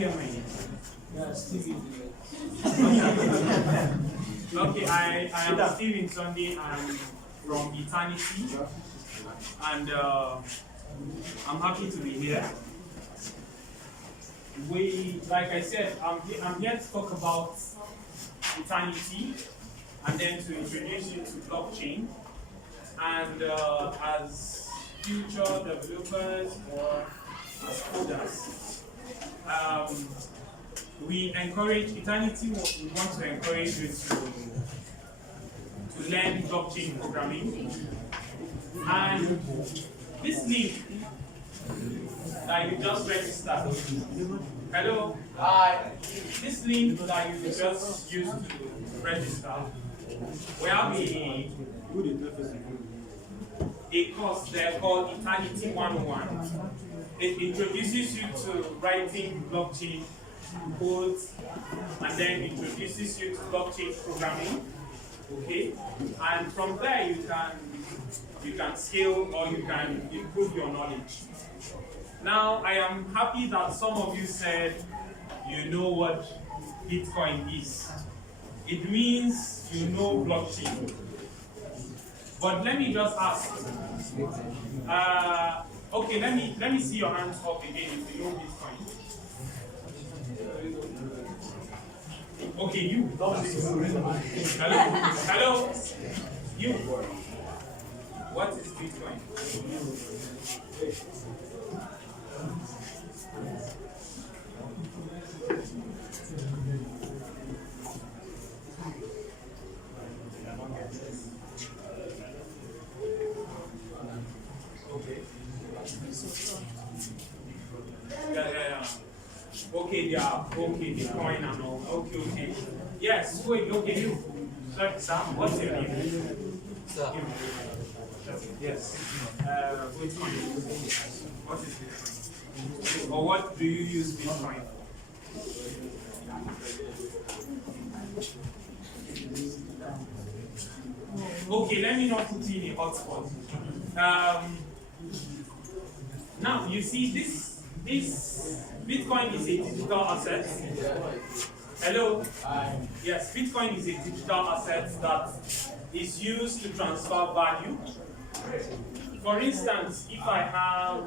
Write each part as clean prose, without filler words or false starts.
hear my name? Okay, I am Steven Sunday and from Eternity, and I'm happy to be here. Like I said, I'm here to talk about Eternity and then to introduce you to blockchain. And as future developers or as coders, we encourage Eternity. We want to encourage you to learn blockchain programming. And this link that you just registered. Hello. Hi. This link that you just used to register, we have a course there called Eternity 101. It introduces you to writing blockchain codes and then introduces you to blockchain programming. Okay, and from there you can scale or you can improve your knowledge. Now I am happy that some of you said you know what Bitcoin is. It means you know blockchain. But let me just ask. Okay, let me see your hands up again if you know Bitcoin. Okay, you. Hello? Hello? You. What is Bitcoin? Okay. Yeah. Okay, the coin and all. Okay. Yes, wait, okay, you. Sorry, Sam, what's your name? Sir. Yes. Bitcoin. What is Bitcoin? Or what do you use Bitcoin? Okay, let me not put you in a hotspot. Now you see this Bitcoin is a digital asset. Hello? Yes, Bitcoin is a digital asset that is used to transfer value. For instance, if I have,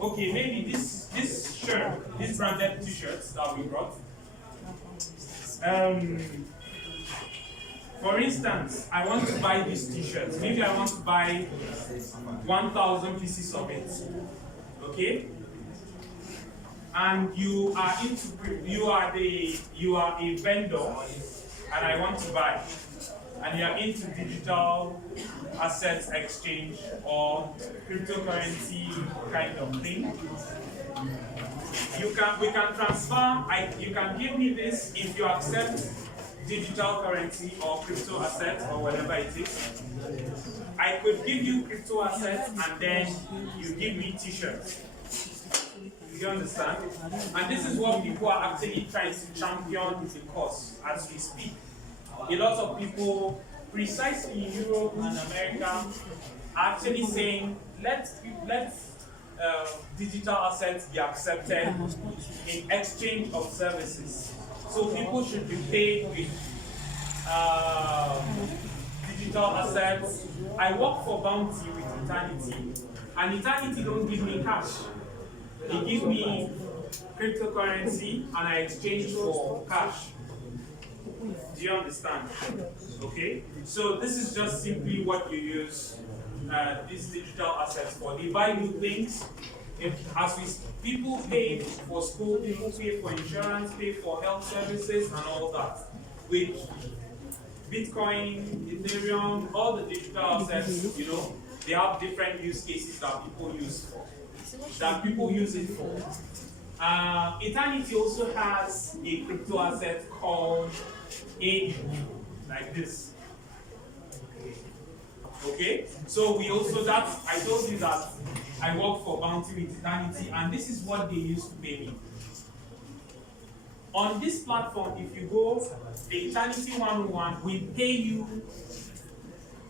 okay, maybe this shirt, this branded t-shirts that we brought. For instance, I want to buy these t-shirts. Maybe I want to buy 1,000 pieces of it. Okay? And you are a vendor, and I want to buy. And you are into digital assets exchange or cryptocurrency kind of thing. We can transfer. You can give me this if you accept digital currency or crypto assets or whatever it is. I could give you crypto assets and then you give me t-shirts. Do you understand? And this is what people are actually trying to champion in the cause as we speak. A lot of people, precisely in Europe and America, are actually saying, let digital assets be accepted in exchange of services. So people should be paid with digital assets. I work for Bounty with Eternity, and Eternity don't give me cash. They give me cryptocurrency, and I exchange for cash. Do you understand? Okay. So this is just simply what you use these digital assets for. They buy new things. People pay for school, people pay for insurance, pay for health services, and all that. With Bitcoin, Ethereum, all the digital assets, they have different use cases that people use it for. Eternity also has a crypto asset called AU, like this. Okay, so I told you that I work for Bounty with Eternity, and this is what they used to pay me. On this platform, if you go, the Eternity 101, we pay you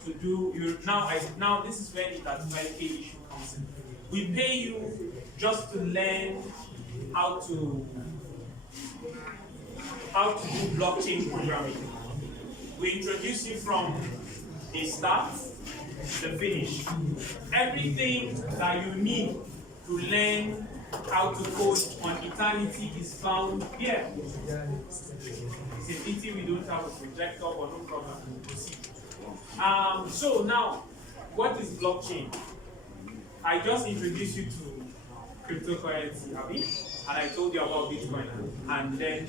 to do your, now this is where the 35K issue comes in. We pay you just to learn how to do blockchain programming. We introduce you from the start to the finish. Everything that you need to learn how to code on Eternity is found here. It's a pity we don't have a projector, but no problem. We'll proceed. So now, what is blockchain? I just introduced you to cryptocurrency, Abby, and I told you about Bitcoin, and then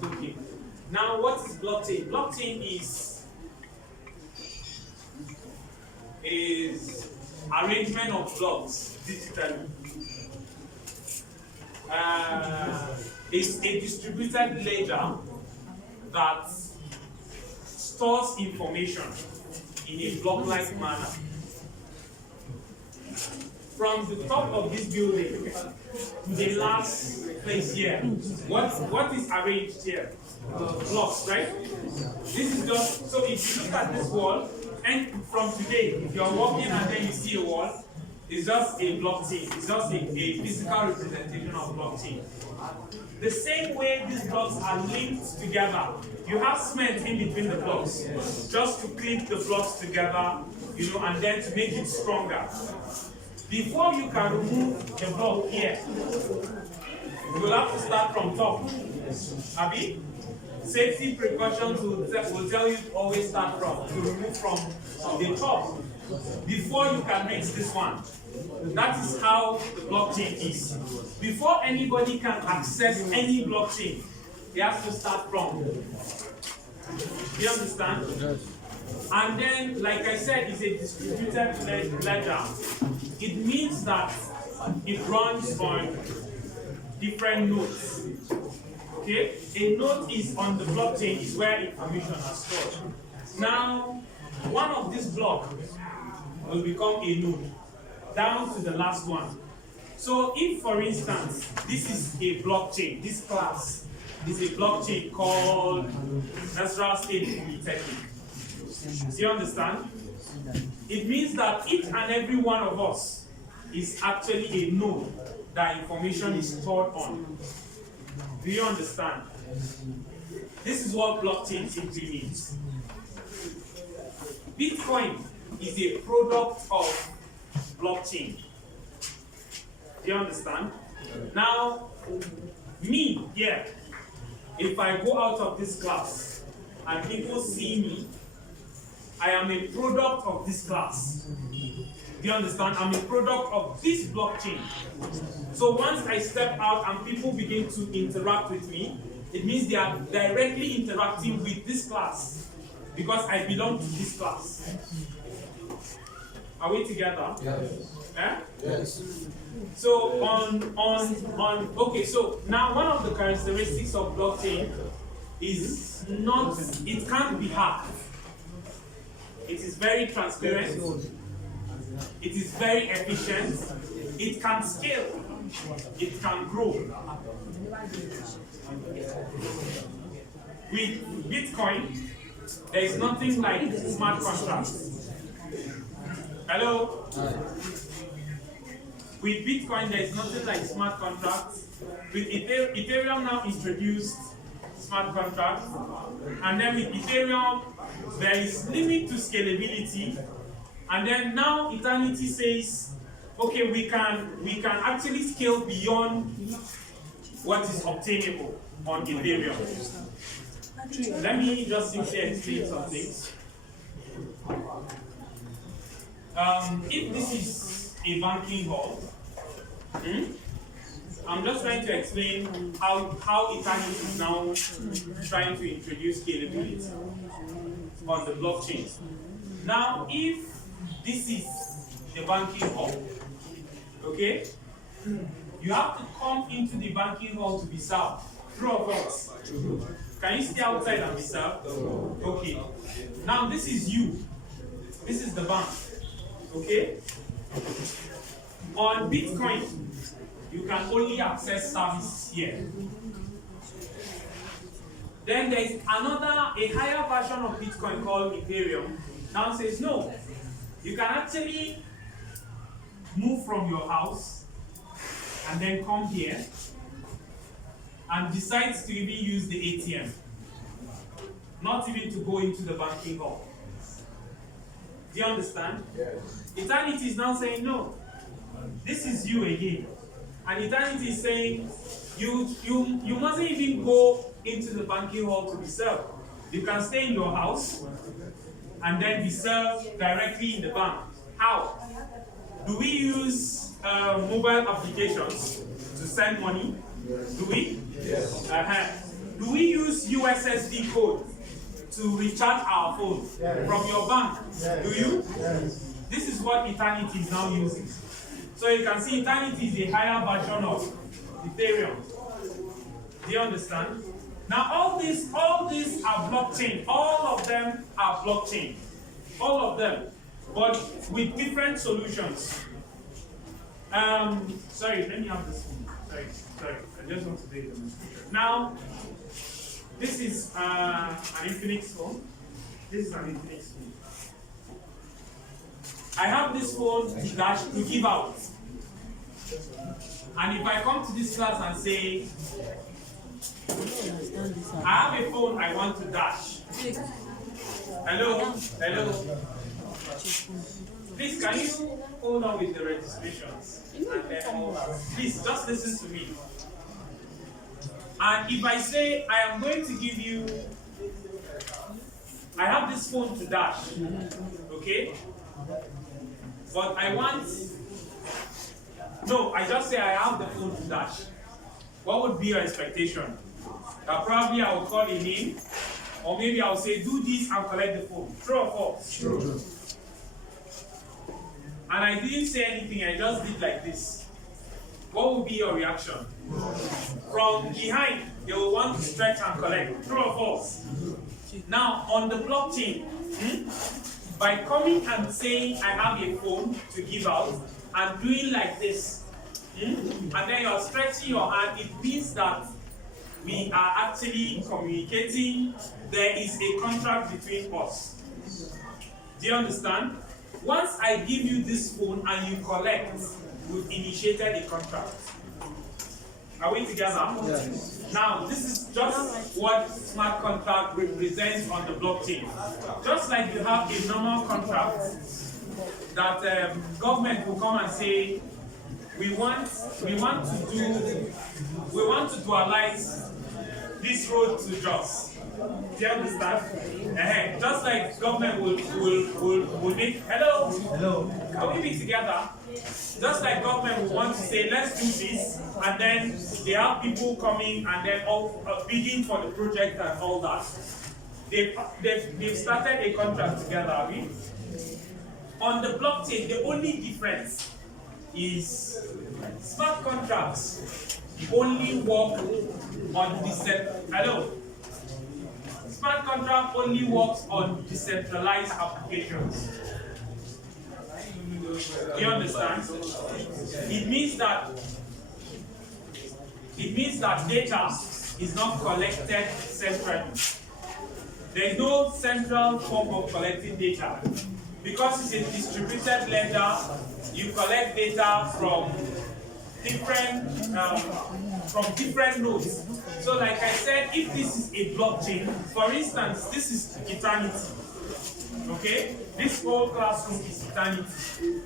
token. Now, what is blockchain? Blockchain is arrangement of blocks digitally. It's a distributed ledger that stores information in a block-like manner. From the top of this building to the last place here, what is arranged here? Blocks, right? This is just, so if you look at this wall, and from today, if you're walking and then you see a wall, it's just a blockchain. It's just a physical representation of blockchain. The same way these blocks are linked together, you have cement in between the blocks, just to clip the blocks together, and then to make it stronger. Before you can remove the block here, you will have to start from top. Abi? Safety precautions will tell you to always start to remove from the top before you can reach this one. That is how the blockchain is. Before anybody can access any blockchain, they have to start from. Do you understand? And then, like I said, it's a distributed ledger. It means that it runs on different nodes. Okay? A node is on the blockchain is where information is stored. Now, one of these blocks will become a node, down to the last one. So if, for instance, this is a blockchain, this class is a blockchain called Natural State Polytechnic. Do you understand? It means that each and every one of us is actually a node that information is stored on. Do you understand? This is what blockchain simply means. Bitcoin is a product of blockchain. Do you understand? Now, me here, if I go out of this class and people see me, I am a product of this class. Do you understand? I'm a product of this blockchain. So once I step out and people begin to interact with me, it means they are directly interacting with this class because I belong to this class. Are we together? Yes. Eh? Yes. So okay, so now one of the characteristics of blockchain is it can't be hacked. It is very transparent. It is very efficient. It can scale. It can grow. With Bitcoin, there is nothing like smart contracts. Hello? With Bitcoin, there is nothing like smart contracts. With Ethereum now introduced smart contracts, and then with Ethereum, there is limit to scalability, and then now Eternity says, okay, we can actually scale beyond what is obtainable on Ethereum. Let me just simply explain some things. If this is a banking hall, I'm just trying to explain how Eternity is now trying to introduce scalability on the blockchain. Now, if this is the banking hall, okay, you have to come into the banking hall to be served. True or false? Can you stay outside and be served? Okay. Now, this is you. This is the bank. Okay? On Bitcoin, you can only access service here. Then there is a higher version of Bitcoin called Ethereum. Now says no, you can actually move from your house and then come here and decides to even use the ATM, not even to go into the banking hall. Do you understand? Yes. Eternity is now saying, no, this is you again. And eternity is saying, you mustn't even go into the banking hall to be served. You can stay in your house and then be served directly in the bank. How? Do we use mobile applications to send money? Do we? Yes. Do we use USSD code to recharge our phone from your bank? Do you? Yes. This is what eternity is now using. So you can see eternity is a higher version of Ethereum. Do you understand? Now all these are blockchain. All of them are blockchain. All of them. But with different solutions. Sorry, let me have this one. Sorry. I just want to do a demonstration. Now, this is an Infinix phone. This is an Infinix phone. I have this phone to give out. And if I come to this class and say, I have a phone I want to dash. Hello? Please, can you hold on with the registrations? And then all that? Please, just listen to me. And if I say, I am going to give you, I have this phone to dash, okay? But I want, no, I just say I have the phone to dash. What would be your expectation? That probably I will call a name, or maybe I'll say, do this and collect the phone. True or false? True. And I didn't say anything, I just did like this. What would be your reaction? From behind, they will want to stretch and collect. True or false? Now, on the blockchain, by coming and saying, I have a phone to give out, and doing like this, and then you're stretching your hand, it means that we are actually communicating. There is a contract between us. Do you understand? Once I give you this phone and you collect, we've initiated a contract. Are we together? Yes. Now, this is just what smart contract represents on the blockchain. Just like you have a normal contract that government will come and say, we want to dualize this road to Jos. Do you understand? Just like government will make, hello? Can we be together? Just like government will want to say, let's do this, and then they have people coming and then all bidding for the project and all that. They've started a contract together, have we? On the blockchain, the only difference is smart contracts only work on Smart contract only works on decentralized applications. Do you understand? It means that data is not collected centrally. There is no central form of collecting data. Because it's a distributed ledger, you collect data from different nodes. So like I said, if this is a blockchain, for instance, this is eternity. Okay? This whole classroom is eternity.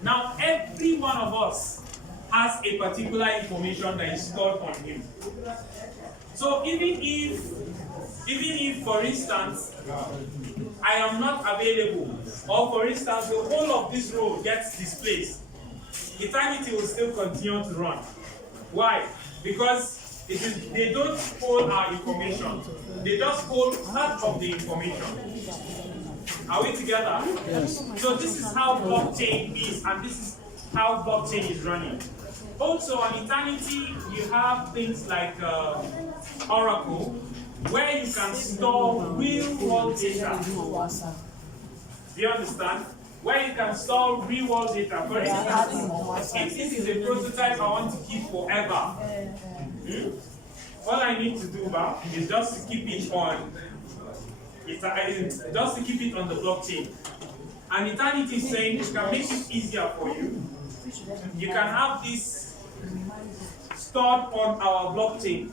Now every one of us has a particular information that is stored on him. So even if for instance I am not available, or for instance the whole of this road gets displaced, eternity will still continue to run. Why? Because they don't hold our information. They just hold part of the information. Are we together? Yes. So this is how blockchain is, and this is how blockchain is running. Also on eternity, you have things like Oracle, where you can store real-world data. Do you understand? Where you can store real-world data. For instance, if this is a prototype I want to keep forever, all I need to do is just to keep it on. Just to keep it on the blockchain. And eternity is saying it can make it easier for you. You can have this stored on our blockchain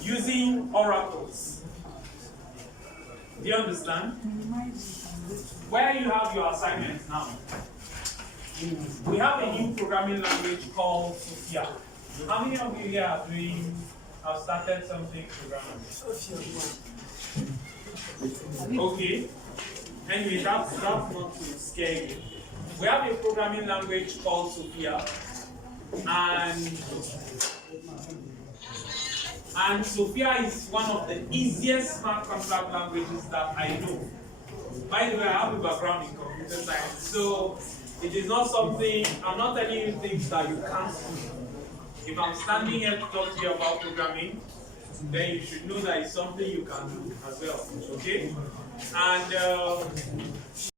using oracles. Do you understand? Where you have your assignment now, we have a new programming language called Lafia. How many of you here have started something programming? Okay. Anyway, that's not to scare you. We have a programming language called Lafia, and Lafia is one of the easiest smart contract languages that I know. By the way, I have a background in computer science, so it is not something, I'm not telling you things that you can't do. If I'm standing here to talk to you about programming, then you should know that it's something you can do as well, okay? And